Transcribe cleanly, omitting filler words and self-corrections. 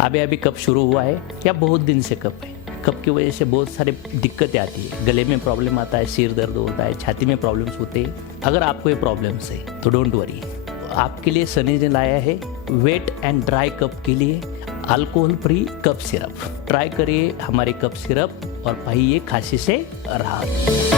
अभी अभी कफ शुरू हुआ है या बहुत दिन से कफ है, कफ की वजह से बहुत सारे दिक्कतें आती है, गले में प्रॉब्लम आता है, सिर दर्द होता है, छाती में प्रॉब्लम्स होते हैं। अगर आपको ये प्रॉब्लम्स है तो डोंट वरी, आपके लिए सनी ने लाया है वेट एंड ड्राई कफ के लिए alcohol free cough syrup. Try करिए हमारे कफ सिरप और पाइए खांसी से राहत।